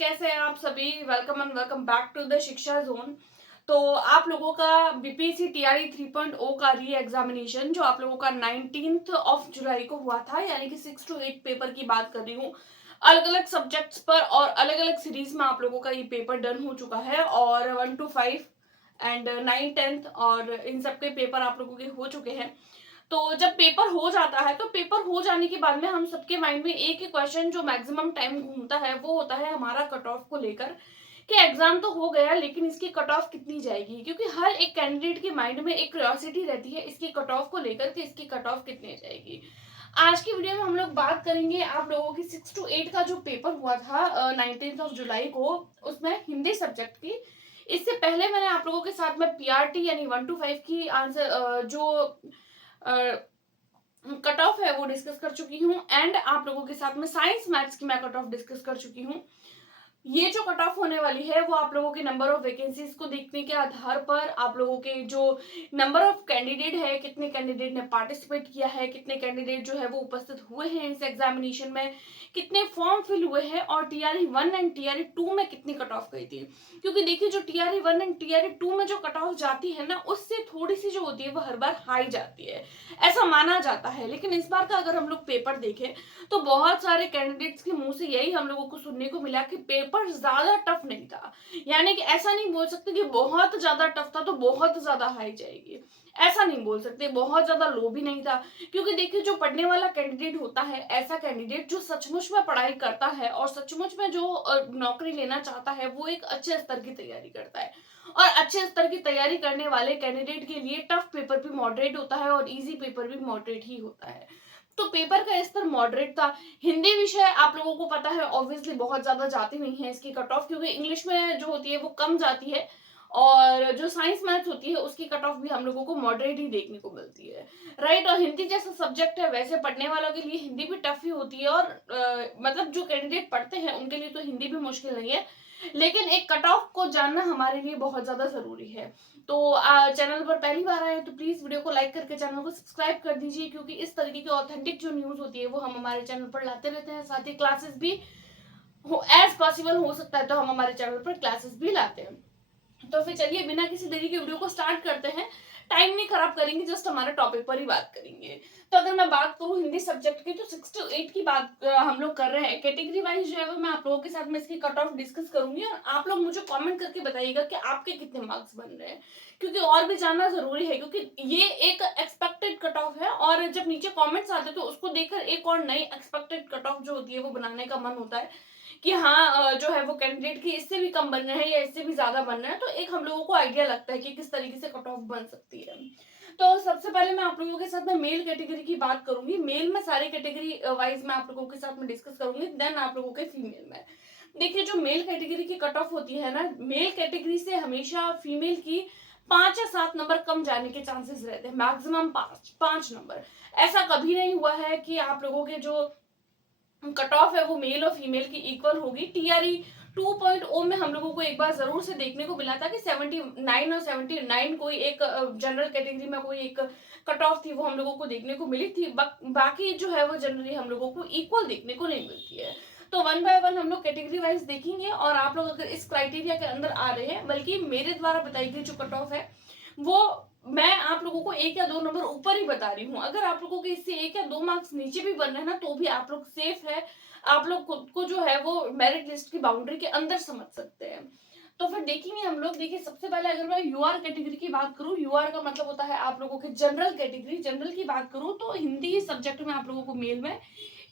कैसे हैं आप सभी। Welcome and welcome back to the Shiksha zone. तो आप लोगों का बीपीएससी टीआरई 3.0 का री एग्जामिनेशन जो आप लोगों का 19th ऑफ जुलाई को हुआ था, यानी कि 6 to 8 पेपर की बात कर रही हूँ। अलग अलग सब्जेक्ट्स पर और अलग अलग सीरीज में आप लोगों का ये पेपर डन हो चुका है और 1 to 5 एंड 9th 10th और इन सबके पेपर आप लोगों के हो चुके हैं। तो जब पेपर हो जाता है तो पेपर हो जाने के बाद में हम सबके माइंड में एक ही क्वेश्चन जो मैक्सिमम टाइम घूमता है वो होता है हमारा कट ऑफ को लेकर कि एग्जाम तो हो गया लेकिन इसकी कट ऑफ कितनी जाएगी, क्योंकि हर एक कैंडिडेट के माइंड में एक क्यूरियोसिटी रहती है इसकी कट ऑफ को लेकर कि इसकी कट ऑफ कितनी जाएगी। आज की वीडियो में हम लोग बात करेंगे आप लोगों की 6 to 8 का जो पेपर हुआ था 19th ऑफ जुलाई को, उसमें हिंदी सब्जेक्ट की। इससे पहले मैंने आप लोगों के साथ में पीआरटी यानी 1 to 5 की आंसर जो कट ऑफ है वो डिस्कस कर चुकी हूँ एंड आप लोगों के साथ में साइंस मैथ्स की मैं कट ऑफ डिस्कस कर चुकी हूँ। ये जो कट ऑफ होने वाली है वो आप लोगों के नंबर ऑफ वैकेंसीज को देखने के आधार पर, आप लोगों के जो नंबर ऑफ कैंडिडेट है, कितने कैंडिडेट ने पार्टिसिपेट किया है, कितने कैंडिडेट जो है वो उपस्थित हुए हैं इस एग्जामिनेशन में, कितने फॉर्म फिल हुए हैं और टीआरई 1 एंड टीआरई 2 में कितनी कट ऑफ गई थी। क्योंकि देखिए जो टीआरई 1 एंड टीआरई 2 में जो कट ऑफ जाती है ना, उससे थोड़ी सी जो होती है वो हर बार हाई जाती है, ऐसा माना जाता है। लेकिन इस बार का अगर हम लोग पेपर देखें तो बहुत सारे कैंडिडेट्स के मुंह से यही हम लोगों को सुनने को मिला कि पेपर ज्यादा टफ नहीं था। यानी कि ऐसा नहीं बोल सकते कि बहुत ज्यादा टफ था तो बहुत ज्यादा हाई जाएगी, ऐसा नहीं बोल सकते। बहुत ज्यादा लो भी नहीं था, क्योंकि देखिए जो पढ़ने वाला कैंडिडेट होता है, ऐसा कैंडिडेट जो सचमुच में पढ़ाई करता है और सचमुच में जो नौकरी लेना चाहता है, वो एक अच्छे स्तर की तैयारी करता है। और अच्छे स्तर की तैयारी करने वाले कैंडिडेट के लिए टफ पेपर भी मॉडरेट होता है और इजी पेपर भी मॉडरेट ही होता है। तो पेपर का स्तर मॉडरेट था। हिंदी विषय आप लोगों को पता है ऑब्वियसली बहुत ज्यादा जाती नहीं है इसकी कट ऑफ, क्योंकि इंग्लिश में जो होती है वो कम जाती है और जो साइंस मैथ्स होती है उसकी कट ऑफ भी हम लोगों को मॉडरेट ही देखने को मिलती है, राइट। और हिंदी जैसा सब्जेक्ट है, वैसे पढ़ने वालों के लिए हिंदी भी टफ ही होती है और मतलब जो कैंडिडेट पढ़ते हैं उनके लिए तो हिंदी भी मुश्किल नहीं है, लेकिन एक कट ऑफ को जानना हमारे लिए बहुत ज्यादा जरूरी है। तो चैनल पर पहली बार आए तो प्लीज वीडियो को लाइक करके चैनल को सब्सक्राइब कर दीजिए, क्योंकि इस तरीके की ऑथेंटिक जो न्यूज होती है वो हम हमारे चैनल पर लाते रहते हैं। साथ ही क्लासेस भी हो एज पॉसिबल हो सकता है तो हम हमारे चैनल पर क्लासेस भी लाते हैं। तो फिर चलिए बिना किसी देरी के वीडियो को स्टार्ट करते हैं। टाइम नहीं खराब करेंगे, जस्ट हमारे टॉपिक पर ही बात करेंगे। तो अगर मैं बात करूं हिंदी सब्जेक्ट की तो 6 to 8 की बात हम लोग कर रहे हैं। कैटेगरी वाइज जो है वो मैं आप लोगों के साथ में इसकी कट ऑफ डिस्कस करूंगी और आप लोग मुझे कमेंट करके बताइएगा कि आपके कितने मार्क्स बन रहे हैं, क्योंकि और भी जानना जरूरी है, क्योंकि ये एक एक्सपेक्टेड कट ऑफ है और जब नीचे कॉमेंट्स आते हैं तो उसको देखकर एक और नई एक्सपेक्टेड कट ऑफ जो होती है वो बनाने का मन होता है कि हाँ जो है वो कैंडिडेट की इससे भी कम बन रहे हैं या इससे भी ज्यादा बन रहे हैं, तो एक हम लोगों को आइडिया लगता है कि किस तरीके से कट ऑफ बन सकती है। तो सबसे पहले मैं आप लोगों के साथ में मेल कैटेगरी की बात करूंगी। मेल में सारी कैटेगरी वाइज मैं आप लोगों के साथ में डिस्कस करूंगी, देन आप लोगों के फीमेल में। देखिए जो मेल कैटेगरी की कट ऑफ होती है ना, मेल कैटेगरी से हमेशा फीमेल की 5 या 7 नंबर कम जाने के चांसेस रहते हैं, मैक्सिमम 5 नंबर। ऐसा कभी नहीं हुआ है कि आप लोगों के जो कट ऑफ है वो मेल और फीमेल की इक्वल होगी। टीआरई 2.0 में हम लोगों को एक बार जरूर से देखने को मिला था कि 79 और 79 कोई एक जनरल कैटेगरी में कोई एक कट ऑफ थी, वो हम लोगों को देखने को मिली थी। बाकी जो है वो जनरली हम लोगों को इक्वल देखने को नहीं मिलती है। तो 1 by 1 हम लोग कैटेगरी वाइज देखेंगे और आप लोग अगर इस क्राइटेरिया के अंदर आ रहे हैं, बल्कि मेरे द्वारा बताई गई जो कट ऑफ है वो मैं आप लोगों को 1 या 2 नंबर ऊपर ही बता रही हूँ। अगर आप लोगों के इससे 1 या 2 मार्क्स नीचे भी बन रहे हैं ना, तो भी आप लोग सेफ है, आप लोग खुद को जो है वो मेरिट लिस्ट की बाउंड्री के अंदर समझ सकते हैं। तो फिर देखेंगे हम लोग। देखिए सबसे पहले अगर मैं यूआर कैटेगरी की बात करूं, यूआर का मतलब होता है आप लोगों के जनरल कैटेगरी। जनरल की बात करूं तो हिंदी सब्जेक्ट में आप लोगों को मेल में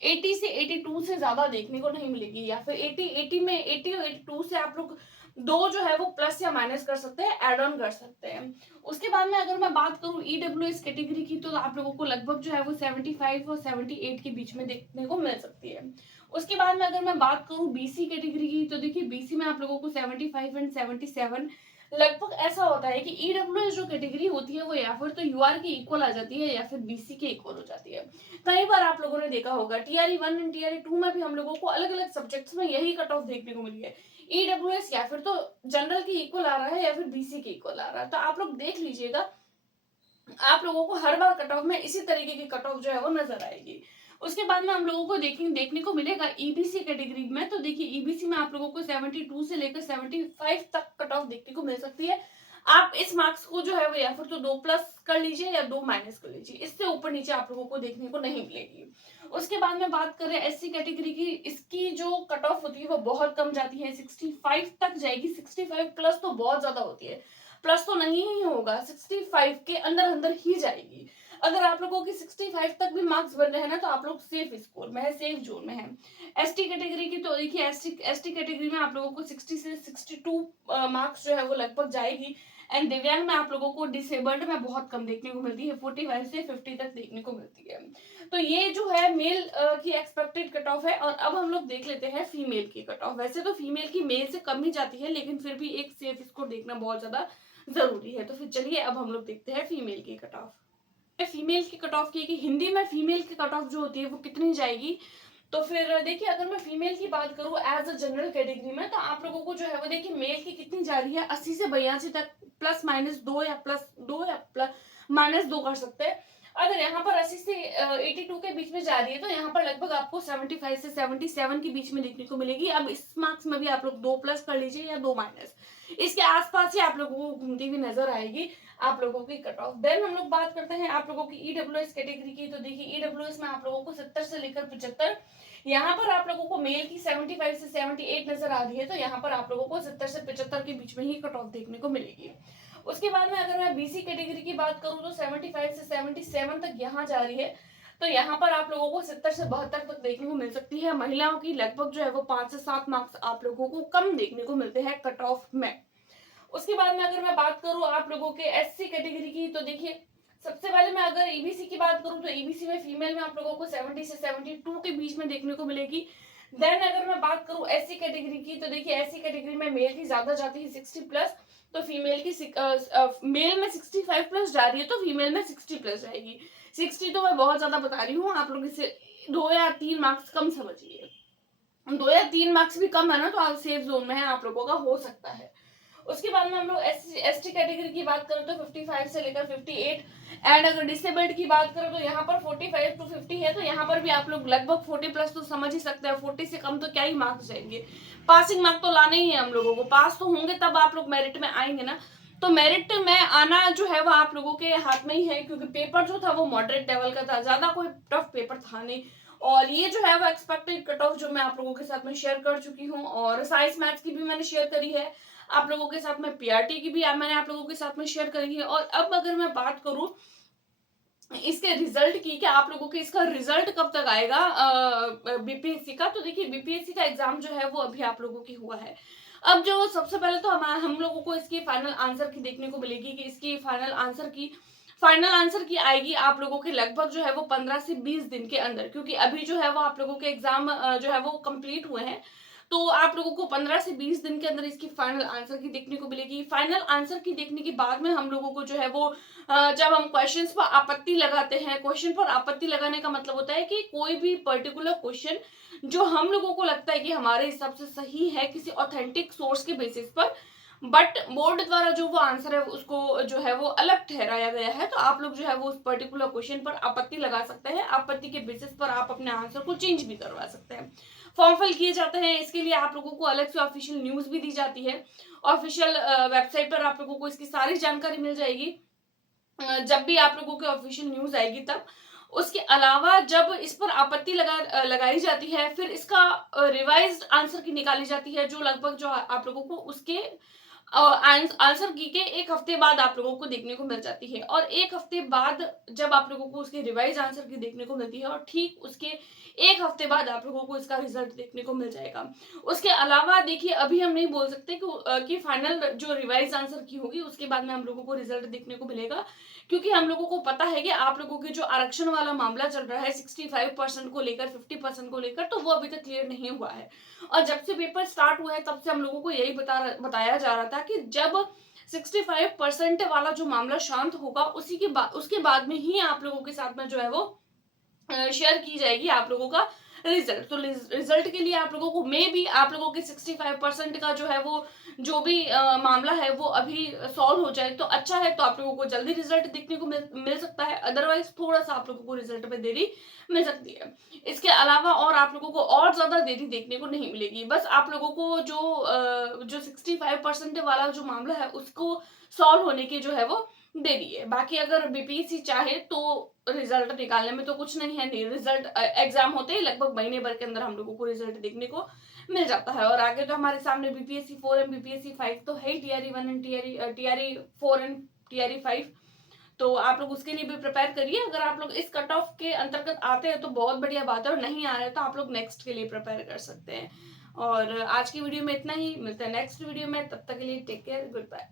80 से 82 से ज्यादा देखने को नहीं मिलेगी, या फिर 80 में 80 और 82 से आप लोग दो जो है वो प्लस या माइनस कर सकते हैं, एड ऑन कर सकते हैं। उसके बाद में अगर मैं बात करूं ईडब्ल्यूएस कैटेगरी की, तो आप लोगों को लगभग जो है वो 75 और 78 के बीच में देखने को मिल सकती है। उसके बाद में अगर मैं बात करूं बीसी कैटेगरी की, तो देखिए बीसी में आप लोगों को 75 एंड 77 लगभग ऐसा होता है कि ईडब्ल्यूएस जो कैटेगरी होती है वो या फिर तो यूआर की इक्वल आ जाती है या फिर बीसी के इक्वल हो जाती है। कई बार आप लोगों ने देखा होगा टीआरई 1 एंड टीआरई 2 में भी हम लोगों को अलग अलग सब्जेक्ट्स में यही कट ऑफ देखने को मिली है। ईडब्ल्यूएस या फिर तो जनरल की इक्वल आ रहा है या फिर बीसी के इक्वल आ रहा है। तो आप लोग देख लीजिएगा, आप लोगों को हर बार कट ऑफ में इसी तरीके की कट ऑफ जो है वो नजर आएगी। उसके बाद में हम लोगों को देखने को मिलेगा ईबीसी कैटेगरी में। तो देखिए ईबीसी में आप लोगों को 72 से लेकर 75 तक कट ऑफ देखने को मिल सकती है। आप इस मार्क्स को जो है वो या फिर तो 2 प्लस कर लीजिए या 2 माइनस कर लीजिए, इससे ऊपर नीचे आप लोगों को देखने को नहीं मिलेगी। उसके बाद में बात करें एससी कैटेगरी की, इसकी जो कट ऑफ होती है वो बहुत कम जाती है, 65 तक जाएगी। 65 प्लस तो बहुत ज्यादा होती है, प्लस तो नहीं ही होगा, 65 के अंदर अंदर ही जाएगी। अगर आप लोगों की 65 तक भी मार्क्स बन रहे हैं ना, तो आप लोग सेफ स्कोर में है, सेफ जोन में है। एसटी कैटेगरी की तो देखिए एसटी कैटेगरी में आप लोगों को 60 से 62 मार्क्स जो है वो लगभग जाएगी। एंड दिव्यांग में आप लोगों को डिसेबल्ड में बहुत कम देखने को मिलती है, 45 से 50 तक देखने को मिलती है। तो ये जो है मेल की एक्सपेक्टेड कट ऑफ है। और अब हम लोग देख लेते हैं फीमेल की कट ऑफ। वैसे तो फीमेल की मेल से कम ही जाती है, लेकिन फिर भी एक सेफ स्कोर देखना बहुत ज्यादा जरूरी है। तो फिर चलिए अब हम लोग देखते हैं फीमेल की कट ऑफ। फीमेल की कट ऑफ की कि हिंदी में फीमेल की कट ऑफ जो होती है वो कितनी जाएगी। तो फिर देखिए अगर मैं फीमेल की बात करूं एज अ जनरल कैटेगरी में, तो आप लोगों को जो है वो देखिए मेल की कितनी जा रही है 80 से 82 तक, प्लस माइनस 2 या प्लस 2 या प्लस माइनस 2 कर सकते हैं। अगर यहाँ पर 80 से 82 के बीच में जा रही है, तो यहाँ पर लगभग आपको 75 से 77 के बीच में देखने को मिलेगी। अब इस मार्क्स में भी आप लोग 2 प्लस कर लीजिए या 2 माइनस, इसके आसपास ही आप लोगों को घूमती हुई नजर आएगी आप लोगों की कट ऑफ। देन हम लोग बात करते हैं आप लोगों की ईडब्ल्यूएस कैटेगरी की। तो देखिए ईडब्ल्यूएस में आप लोगों को 70 से लेकर 75, यहाँ पर आप लोगों को मेल की 75 से 78 नजर आ रही है, तो यहाँ पर आप लोगों को 70 से 75 के बीच में ही कट ऑफ देखने को मिलेगी। उसके बाद में अगर मैं बीसी कैटेगरी की बात करूं, तो 75 से 77 तक यहाँ जा रही है, तो यहाँ पर आप लोगों को 70 से 72 तक देखने को मिल सकती है। महिलाओं की लगभग जो है वो 5 से 7 मार्क्स आप लोगों को कम देखने को मिलते हैं कट ऑफ में। उसके बाद में अगर मैं बात करूं आप लोगों के एससी कैटेगरी की, तो देखिए सबसे पहले मैं अगर ईबीसी की बात करूं, तो ईबीसी में फीमेल में आप लोगों को 70 से 72 के बीच में देखने को मिलेगी। देन अगर मैं बात करूं एससी कैटेगरी की, तो देखिए एससी कैटेगरी में मेल की ज्यादा जाती है 60 प्लस, तो फीमेल की मेल में 65 प्लस जा रही है, तो फीमेल में 60 प्लस जाएगी। 60 तो मैं बहुत ज्यादा बता रही हूँ, आप लोग इसे 2 या 3 मार्क्स कम समझिए। 2 या 3 मार्क्स भी कम है ना, तो आप सेफ जोन में है, आप लोगों का हो सकता है। उसके बाद में हम लोग एसटी कैटेगरी की बात करें तो 55 से लेकर 58, एंड अगर डिसेबल्ड की बात करें तो यहाँ पर 45 टू 50 है, तो यहाँ पर भी आप लोग लगभग 40 प्लस तो समझ ही सकते हैं। 40 से कम तो क्या ही मार्क्स जाएंगे, पासिंग मार्क तो लाने ही है हम लोगों को, पास तो होंगे तब आप लोग मेरिट में आएंगे ना। तो मेरिट में आना जो है वो आप लोगों के हाथ में ही है, क्योंकि पेपर जो था वो मॉडरेट लेवल का था, ज्यादा कोई टफ पेपर था नहीं। और ये जो है वो एक्सपेक्टेड कट ऑफ जो मैं आप लोगों के साथ में शेयर कर चुकी हूँ, और साइंस मैथ्स की भी मैंने शेयर करी है आप लोगों के साथ में, पीआरटी की भी मैंने आप लोगों के साथ में शेयर करी है। और अब अगर मैं बात करूं इसके रिजल्ट की, क्या आप लोगों के इसका रिजल्ट कब तक आएगा बीपीएससी का, तो देखिए बीपीएससी का एग्जाम जो है वो अभी आप लोगों की हुआ है। अब जो सबसे पहले तो हम लोगों को इसकी फाइनल आंसर की देखने को मिलेगी कि इसकी फाइनल आंसर की आएगी आप लोगों के लगभग जो है वो 15 से 20 दिन के अंदर, क्योंकि अभी जो है वो आप लोगों के एग्जाम जो है वो कंप्लीट हुए हैं। तो आप लोगों को 15 से 20 दिन के अंदर इसकी फाइनल आंसर की देखने को मिलेगी। फाइनल आंसर की देखने के बाद में हम लोगों को जो है वो जब हम क्वेश्चंस पर आपत्ति लगाते हैं, क्वेश्चन पर आपत्ति लगाने का मतलब होता है कि कोई भी पर्टिकुलर क्वेश्चन जो हम लोगों को लगता है कि हमारे हिसाब से सही है किसी ऑथेंटिक सोर्स के बेसिस पर, बट बोर्ड द्वारा जो वो आंसर है उसको जो है वो अलग ठहराया गया है, तो आप लोग जो है वो उस पर्टिकुलर क्वेश्चन पर आपत्ति लगा सकते हैं। आपत्ति के बेसिस पर आप अपने आंसर को चेंज भी करवा सकते हैं। फॉर्म फिल किए जाते हैं, इसके लिए आप लोगों को अलग से ऑफिशियल न्यूज भी दी जाती है। ऑफिशियल वेबसाइट पर आप लोगों को इसकी सारी जानकारी मिल जाएगी जब भी आप लोगों की ऑफिशियल न्यूज आएगी तब। उसके अलावा जब इस पर आपत्ति लगाई जाती है, फिर इसका रिवाइज्ड आंसर की निकाली जाती है, जो लगभग जो आप लोगों को उसके आंसर की के 1 हफ्ते बाद आप लोगों को देखने को मिल जाती है। और 1 हफ्ते बाद जब आप लोगों को उसके रिवाइज आंसर की देखने को मिलती है, और ठीक उसके 1 हफ्ते बाद आप लोगों को इसका रिजल्ट देखने को मिल जाएगा। उसके अलावा देखिए अभी हम नहीं बोल सकते कि फाइनल जो रिवाइज आंसर की होगी उसके बाद में हम लोगों को रिजल्ट देखने को मिलेगा, क्योंकि हम लोगों को पता है कि आप लोगों के जो आरक्षण वाला मामला चल रहा है 65% को लेकर 50% को लेकर, तो वो अभी तक क्लियर नहीं हुआ है। और जब से पेपर स्टार्ट हुआ है तब से हम लोगों को यही बताया जा रहा था कि जब 65% वाला जो मामला शांत होगा उसके बाद में ही आप लोगों के साथ में जो है वो शेयर की जाएगी आप लोगों का रिजल्ट। तो रिजल्ट के लिए आप लोगों को मे बी आप लोगों के 65% का जो है वो जो भी मामला है वो अभी सॉल्व हो जाए तो अच्छा है, तो आप लोगों को जल्दी रिजल्ट देखने को मिल सकता है। अदरवाइज थोड़ा सा आप लोगों को रिजल्ट में देरी मिल सकती है। इसके अलावा और आप लोगों को और ज्यादा देरी देखने को नहीं मिलेगी। बस आप लोगों को जो 65% वाला जो मामला है उसको सॉल्व होने की जो है वो देरी है। बाकी अगर बीपीएससी चाहे तो रिजल्ट निकालने में तो कुछ नहीं है। नहीं, रिजल्ट एग्जाम होते ही लगभग महीने भर के अंदर हम लोगों को रिजल्ट देखने को मिल जाता है। और आगे तो हमारे सामने बीपीएससी 4 एंड बीपीएससी 5 तो है, TRE 1 and TRE 4 and TRE 5। तो आप लोग उसके लिए भी प्रिपेयर करिए। अगर आप लोग इस कट ऑफ के अंतर्गत आते हैं तो बहुत बढ़िया बात है, और नहीं आ रहे तो आप लोग नेक्स्ट के लिए प्रिपेयर कर सकते हैं। और आज की वीडियो में इतना ही, मिलते हैं नेक्स्ट वीडियो में, तब तक के लिए टेक केयर, गुड बाय।